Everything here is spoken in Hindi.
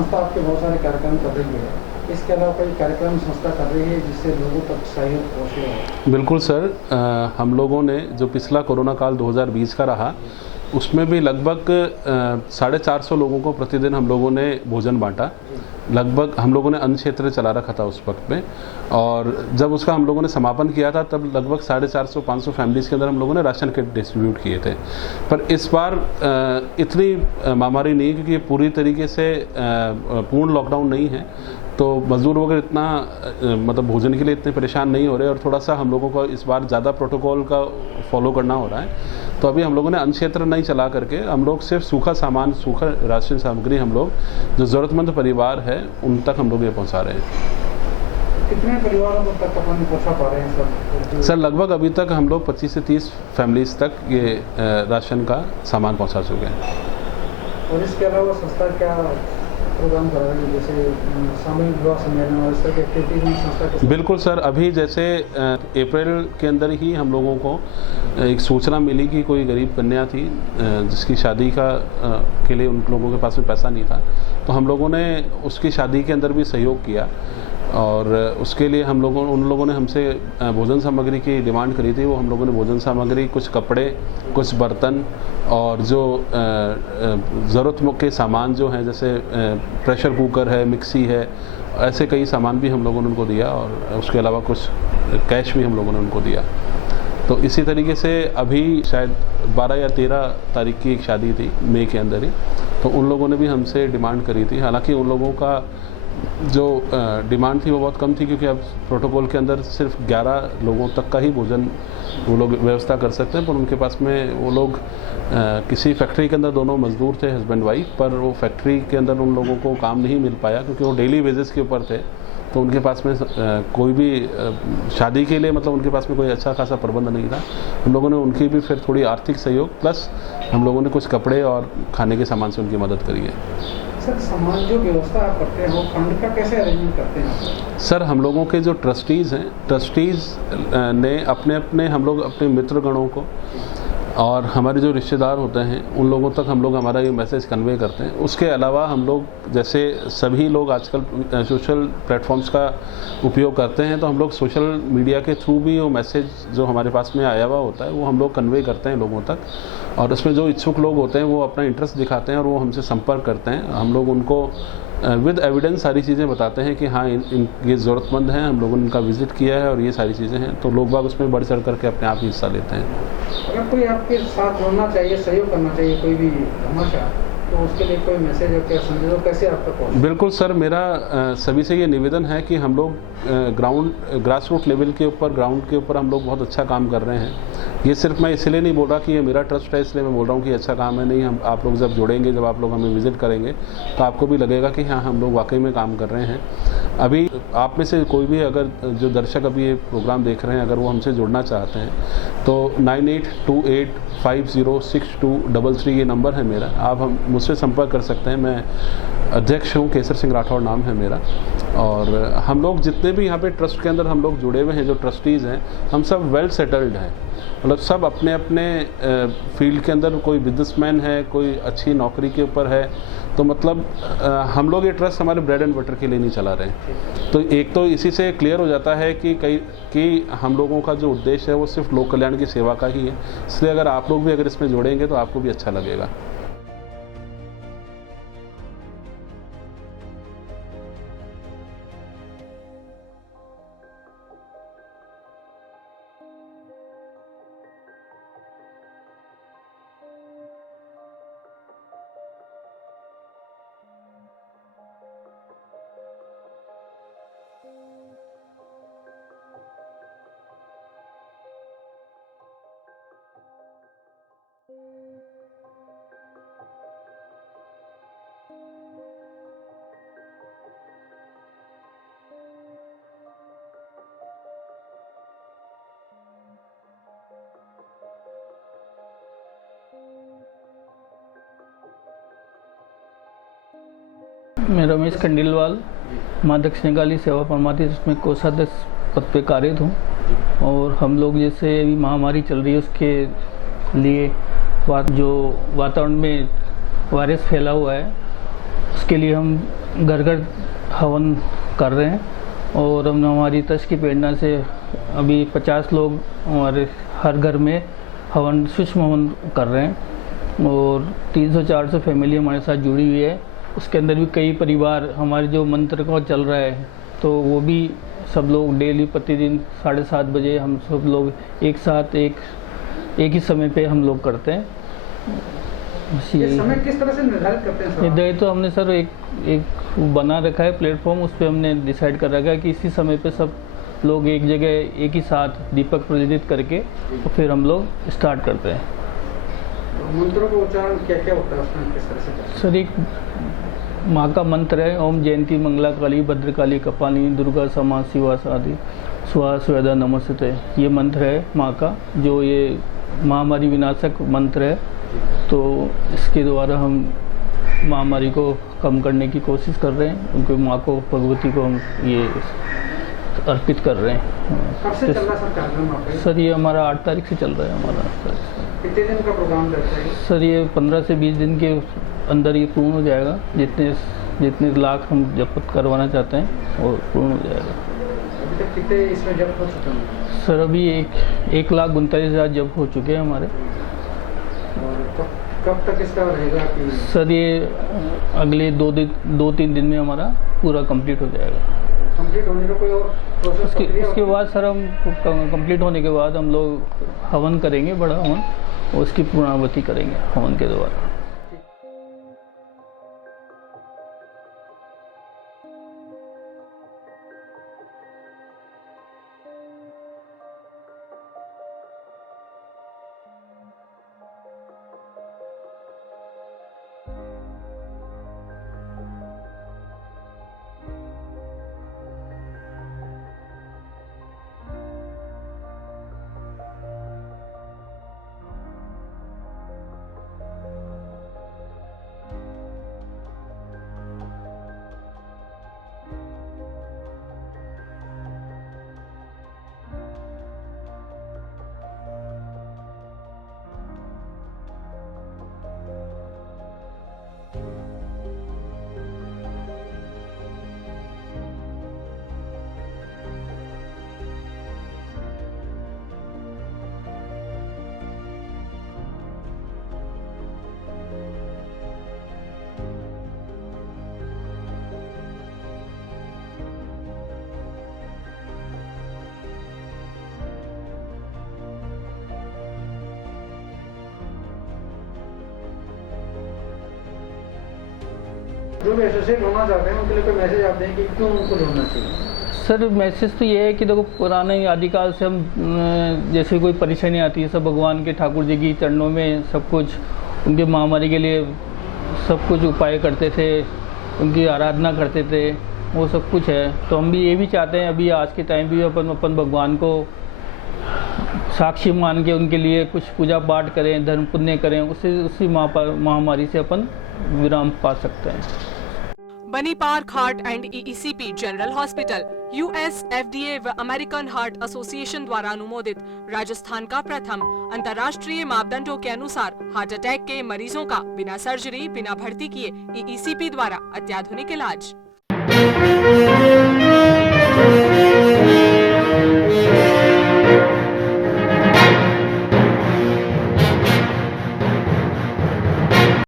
संस्था आपके बहुत सारे कार्यक्रम कर रही है, इसके अलावा कोई कार्यक्रम संस्था कर रही है जिससे लोगों तक सहयोग पहुँचे? बिल्कुल सर, हम लोगों ने जो पिछला कोरोना काल 2020 का रहा उसमें भी लगभग 450 लोगों को प्रतिदिन हम लोगों ने भोजन बांटा। लगभग हम लोगों ने अन्न क्षेत्र चला रखा था उस वक्त में, और जब उसका हम लोगों ने समापन किया था तब लगभग 450-500 फैमिलीज़ के अंदर हम लोगों ने राशन किट डिस्ट्रीब्यूट किए थे। पर इस बार इतनी महामारी नहीं, क्योंकि ये पूरी तरीके से पूर्ण लॉकडाउन नहीं है, तो मज़दूर वगैरह इतना मतलब भोजन के लिए इतने परेशान नहीं हो रहे, और थोड़ा सा हम लोगों को इस बार ज़्यादा प्रोटोकॉल का फॉलो करना हो रहा है। तो अभी हम लोगों ने अन्न क्षेत्र नहीं चला करके हम लोग सिर्फ सूखा सामान, सूखा राशन सामग्री हम लोग जो ज़रूरतमंद परिवार है उन तक हम लोग ये पहुंचा रहे हैं। कितने परिवारों को तक अपन पहुंचा पा रहे हैं सर? लगभग अभी तक हम लोग 25 से 30 फैमिलीज़ तक ये राशन का सामान पहुँचा चुके हैं। और इसके अलावा संस्था क्या प्रोग्राम कर रही है, जैसे सामूहिक विवाह सम्मेलन और इस तरह की एक्टिविटीज में संस्था? बिल्कुल सर, अभी जैसे अप्रैल के अंदर ही हम लोगों को एक सूचना मिली कि कोई गरीब कन्या थी जिसकी शादी के लिए उन लोगों के पास में पैसा नहीं था, तो हम लोगों ने उसकी शादी के अंदर भी सहयोग किया, और उसके लिए उन लोगों ने हमसे भोजन सामग्री की डिमांड करी थी। वो हम लोगों ने भोजन सामग्री, कुछ कपड़े, कुछ बर्तन और जो ज़रूरत के सामान जो हैं, जैसे प्रेशर कुकर है, मिक्सी है, ऐसे कई सामान भी हम लोगों ने उनको दिया, और उसके अलावा कुछ कैश भी हम लोगों ने उनको दिया। तो इसी तरीके से अभी शायद 12 या 13 तारीख की एक शादी थी मई के अंदर ही, तो उन लोगों ने भी हमसे डिमांड करी थी। हालांकि उन लोगों का जो डिमांड थी वो बहुत कम थी, क्योंकि अब प्रोटोकॉल के अंदर सिर्फ 11 लोगों तक का ही भोजन वो लोग व्यवस्था कर सकते हैं। पर उनके पास में वो लोग किसी फैक्ट्री के अंदर दोनों मजदूर थे, हस्बैंड वाइफ, पर वो फैक्ट्री के अंदर उन लोगों को काम नहीं मिल पाया क्योंकि वो डेली वेजेस के ऊपर थे। तो उनके पास में कोई भी शादी के लिए मतलब उनके पास में कोई अच्छा खासा प्रबंध नहीं था। हम लोगों ने उनकी भी फिर थोड़ी आर्थिक सहयोग प्लस हम लोगों ने कुछ कपड़े और खाने के सामान से उनकी मदद करी है। सर, सामान जो व्यवस्था आप करते हैं वो फंड का कैसे अरेंजमेंट करते हैं? सर, हम लोगों के जो ट्रस्टीज़ हैं, ट्रस्टीज़ ने अपने हम लोग अपने मित्रगणों को और हमारे जो रिश्तेदार होते हैं उन लोगों तक हम लोग हमारा ये मैसेज कन्वे करते हैं। उसके अलावा हम लोग जैसे सभी लोग आजकल सोशल प्लेटफॉर्म्स का उपयोग करते हैं, तो हम लोग सोशल मीडिया के थ्रू भी वो मैसेज जो हमारे पास में आया हुआ होता है वो हम लोग कन्वे करते हैं लोगों तक, और उसमें जो इच्छुक लोग होते हैं वो अपना इंटरेस्ट दिखाते हैं और वो हमसे संपर्क करते हैं। हम लोग उनको विद एविडेंस सारी चीज़ें बताते हैं कि हाँ ये ज़रूरतमंद हैं, हम लोगों ने इनका विज़िट किया है और ये सारी चीज़ें हैं, तो लोग बाग उसमें बढ़ चढ़ करके अपने आप ही हिस्सा लेते हैं। अगर कोई आपके साथ जुड़ना चाहिए, सहयोग करना चाहिए, कोई भी तमाशा, तो उसके लिए कोई मैसेज और क्या संदेश और कैसे आप तक पहुँचे? बिल्कुल सर, मेरा सभी से ये निवेदन है कि हम लोग ग्रास रूट लेवल के ऊपर, ग्राउंड के ऊपर हम लोग बहुत अच्छा काम कर रहे हैं। ये सिर्फ मैं इसलिए नहीं बोल रहा कि ये मेरा ट्रस्ट है इसलिए मैं बोल रहा हूँ कि अच्छा काम है, नहीं, हम आप लोग जब जुड़ेंगे, जब आप लोग हमें विज़िट करेंगे तो आपको भी लगेगा कि हाँ हम लोग वाकई में काम कर रहे हैं। अभी आप में से कोई भी अगर जो दर्शक अभी ये प्रोग्राम देख रहे हैं अगर वो हमसे जुड़ना चाहते हैं तो 9828506233 ये नंबर है मेरा, आप मुझसे संपर्क कर सकते हैं। मैं अध्यक्ष हूँ, केसर सिंह राठौड़ नाम है मेरा, और हम लोग जितने भी यहाँ पे ट्रस्ट के अंदर हम लोग जुड़े हुए हैं, जो ट्रस्टीज़ हैं, हम सब वेल सेटल्ड हैं, मतलब सब अपने अपने फील्ड के अंदर, कोई बिजनेसमैन है, कोई अच्छी नौकरी के ऊपर है, तो मतलब हम लोग ये ट्रस्ट हमारे ब्रेड एंड बटर के लिए नहीं चला रहे। तो एक तो इसी से क्लियर हो जाता है कि हम लोगों का जो उद्देश्य है वो सिर्फ लोक कल्याण की सेवा का ही है। इसलिए अगर आप लोग भी अगर इसमें जुड़ेंगे तो आपको भी अच्छा लगेगा। मैं रमेश खंडेलवाल माँ दक्षिणकाली सेवा परमार्थी उसमें कोषाध्यक्ष पद पे कार्यरत हूँ। और हम लोग जैसे अभी महामारी चल रही है उसके लिए जो वातावरण में वायरस फैला हुआ है उसके लिए हम घर घर हवन कर रहे हैं और हम हमारी ट्रस्ट की प्रेरणा से अभी 50 लोग हमारे हर घर में हवन सूक्ष्म हवन कर रहे हैं और 300-400 फैमिली हमारे साथ जुड़ी हुई है। उसके अंदर भी कई परिवार हमारे जो मंत्र का चल रहा है तो वो भी सब लोग डेली प्रतिदिन 7:30 बजे हम सब लोग एक साथ एक ही समय पे हम लोग करते हैं। ये समय किस तरह से निर्धारित करते हैं सर? ये तो हमने सर एक बना रखा है प्लेटफॉर्म, उस पर हमने डिसाइड कर रखा है कि इसी समय पे सब लोग एक जगह एक ही साथ दीपक प्रज्वलित करके तो फिर हम लोग स्टार्ट करते हैं। तो मंत्रों का उच्चारण क्या क्या होता है उसमें, किस तरह से? सर एक माँ का मंत्र है, ओम जयंती मंगला काली भद्रकाली कपालिनी दुर्गा समा शिवा साधि स्वा स्वेदा नमस्ते। ये मंत्र है माँ का, जो ये महामारी विनाशक मंत्र है। तो इसके द्वारा हम महामारी को कम करने की कोशिश कर रहे हैं। उनकी माँ को, भगवती को हम ये अर्पित कर रहे हैं। कब से चल रहा है सर कार्यक्रम आपका? सर ये हमारा 8 तारीख से चल रहा है। हमारा 8 तारीख से। कितने दिन का प्रोग्राम रहता है? सर ये 15 से 20 दिन के अंदर ये पूर्ण हो जाएगा। जितने लाख हम जब्त करवाना चाहते हैं वो पूर्ण हो जाएगा। अभी तक कितने इसमें जब्त हो चुके हैं? सर अभी 1,39,000 जब्त हो चुके हैं हमारे। और कब तक इसका रहेगा कि? सर ये अगले 2-3 दिन में हमारा पूरा कंप्लीट हो जाएगा। कंप्लीट होने का कोई और प्रोसेस? उसके बाद सर हम कंप्लीट होने के बाद हम लोग हवन करेंगे, बड़ा हवन, और उसकी पूर्णावती करेंगे हवन के द्वारा। जो भी एसोसिएट होना चाहते हैं उनके लिए कोई मैसेज आप दें कि क्यों उनको जोड़ना चाहिए? सर मैसेज तो ये है कि देखो, पुराने आदिकाल से हम जैसे कोई परेशानी आती है सब भगवान के, ठाकुर जी की चरणों में सब कुछ, उनके महामारी के लिए सब कुछ उपाय करते थे, उनकी आराधना करते थे, वो सब कुछ है। तो हम भी ये भी चाहते हैं अभी आज के टाइम भी अपन भगवान को साक्षी मान के उनके लिए कुछ पूजा पाठ करें, धर्म पुण्य करें, उसी महामारी से अपन विराम पा सकते हैं। बनी park heart and EECP general hospital US FDA व अमेरिकन हार्ट एसोसिएशन द्वारा अनुमोदित राजस्थान का प्रथम अंतर्राष्ट्रीय मापदंडों के अनुसार हार्ट अटैक के मरीजों का बिना सर्जरी, बिना भर्ती किए EECP द्वारा अत्याधुनिक इलाज।